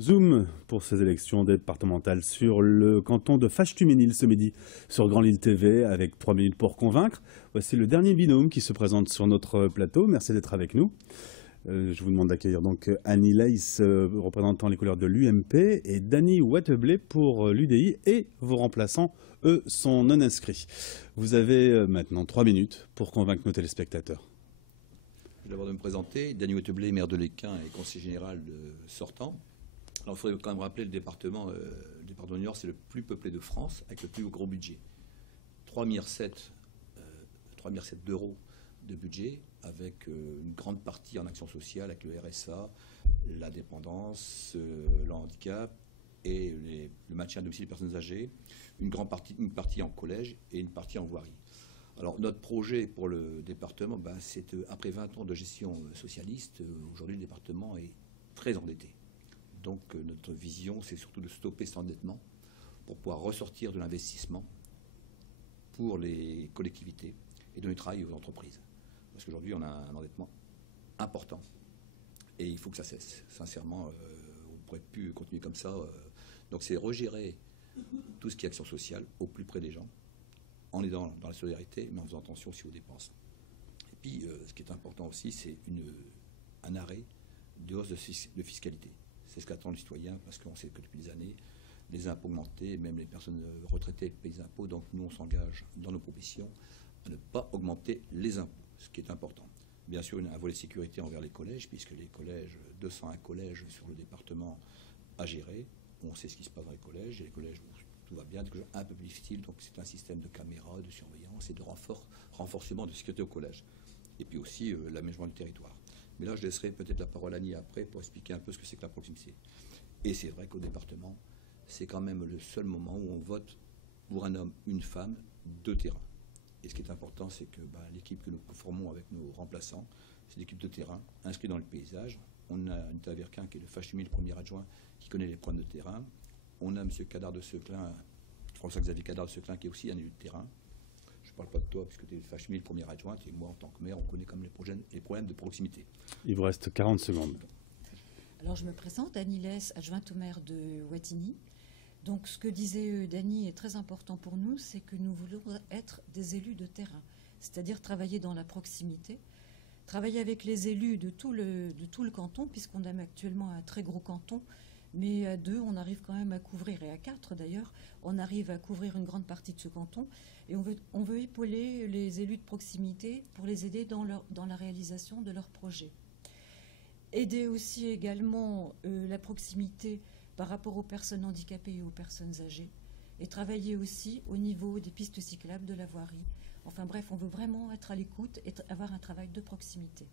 Zoom pour ces élections départementales sur le canton de Fâche-Tuménil ce midi sur Grand Lille TV avec 3 minutes pour convaincre. Voici le dernier binôme qui se présente sur notre plateau. Merci d'être avec nous. Je vous demande d'accueillir donc Annie Leiss, représentant les couleurs de l'UMP, et Dany Wattebled pour l'UDI, et vos remplaçants, eux, sont non inscrits. Vous avez maintenant 3 minutes pour convaincre nos téléspectateurs. Je vais d'abord de me présenter. Dany Wattebled, maire de l'Équin et conseiller général sortant. Alors, il faudrait quand même rappeler le département du Nord, c'est le plus peuplé de France, avec le plus gros budget. 3,7 milliards d'euros de budget, avec une grande partie en action sociale, avec le RSA, la dépendance, le handicap et le maintien à domicile des personnes âgées, une partie en collège et une partie en voirie. Alors, notre projet pour le département, c'est après 20 ans de gestion socialiste, aujourd'hui le département est très endetté. Donc notre vision, c'est surtout de stopper cet endettement pour pouvoir ressortir de l'investissement pour les collectivités et donner du travail aux entreprises. Parce qu'aujourd'hui, on a un endettement important et il faut que ça cesse. Sincèrement, on ne pourrait plus continuer comme ça. Donc c'est regérer tout ce qui est action sociale au plus près des gens, en aidant dans la solidarité, mais en faisant attention aussi aux dépenses. Et puis, ce qui est important aussi, c'est un arrêt de hausse de fiscalité. C'est ce qu'attend le citoyen, parce qu'on sait que depuis des années, les impôts augmentés, même les personnes retraitées payent des impôts, donc nous on s'engage dans nos propositions à ne pas augmenter les impôts, ce qui est important. Bien sûr, il y a un volet de sécurité envers les collèges, puisque les collèges, 201 collèges sur le département à gérer, on sait ce qui se passe dans les collèges, et les collèges, tout va bien, des collèges un peu plus difficiles, donc c'est un système de caméras, de surveillance et de renforcement de sécurité au collège. Et puis aussi l'aménagement du territoire. Mais là, je laisserai peut-être la parole à Annie après pour expliquer un peu ce que c'est que la proximité. Et c'est vrai qu'au département, c'est quand même le seul moment où on vote pour un homme, une femme, deux terrains. Et ce qui est important, c'est que l'équipe que nous formons avec nos remplaçants, c'est l'équipe de terrain inscrite dans le paysage. On a une Taverquin qui est le Fâche-Tuménil, le premier adjoint, qui connaît les problèmes de terrain. On a M. Cadard de Seclin, François-Xavier Cadard de Seclin, qui est aussi un élu de terrain. Je ne parle pas de toi, puisque tu es Fâche-Tuménil, le premier adjoint, et moi, en tant que maire, on connaît quand même les problèmes de proximité. Il vous reste 40 secondes. Alors, je me présente, Annie Leiss, adjointe au maire de Wattignies. Donc, ce que disait Dany est très important pour nous, c'est que nous voulons être des élus de terrain, c'est-à-dire travailler dans la proximité, travailler avec les élus de tout le canton, puisqu'on a actuellement un très gros canton, mais à 2, on arrive quand même à couvrir, et à 4 d'ailleurs, on arrive à couvrir une grande partie de ce canton, et on veut épauler les élus de proximité pour les aider dans la réalisation de leurs projets. Aider aussi également la proximité par rapport aux personnes handicapées et aux personnes âgées, et travailler aussi au niveau des pistes cyclables de la voirie. Enfin bref, on veut vraiment être à l'écoute et avoir un travail de proximité.